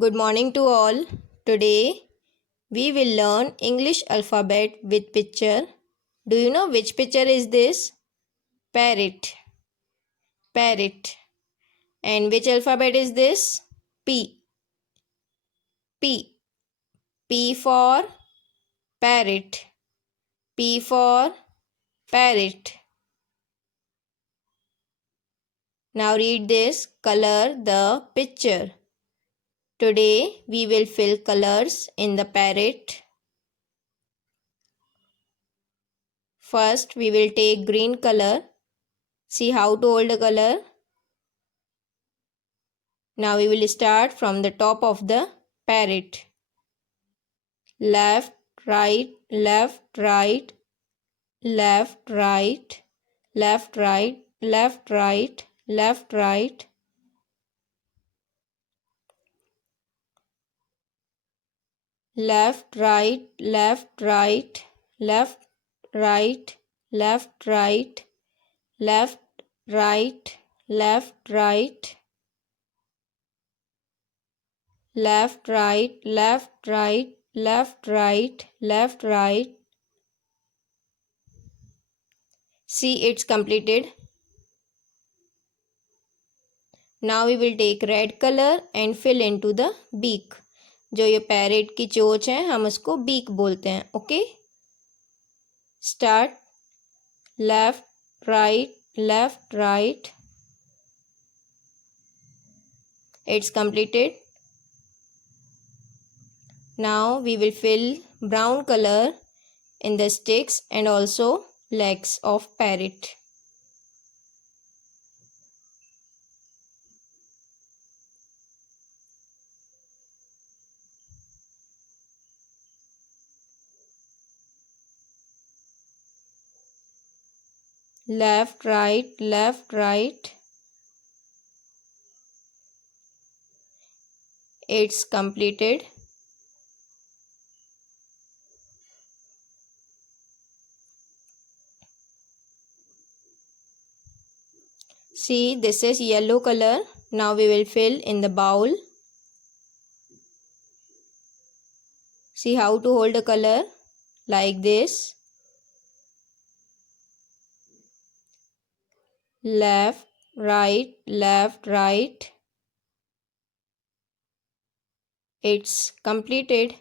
Good morning to all. Today we will learn English alphabet with picture. Do you know which picture is this? Parrot. Parrot. And which alphabet is this? P. P. P for parrot. P for parrot. Now read this. Color the picture. Today we will fill colors in the parrot. First we will take green color. See how to hold the color. Now we will start from the top of the parrot. Left, right, left, right, left, right, left, right, left, right, left, right. Left, right, left, right, left, right, left, right, left, right, left, right, left, right, left, right, left, right, left, right. See, it's completed. Now we will take red color and fill into the beak. जो ये parrot की चोंच है हम उसको beak बोलते हैं. Okay, start. Left right left right. It's completed. Now we will fill brown color in the sticks and also legs of parrot. Left right left right. It's completed. See, this is yellow color. Now we will fill in the bowl. See how to hold the color like this. Left, right, left, right. It's completed.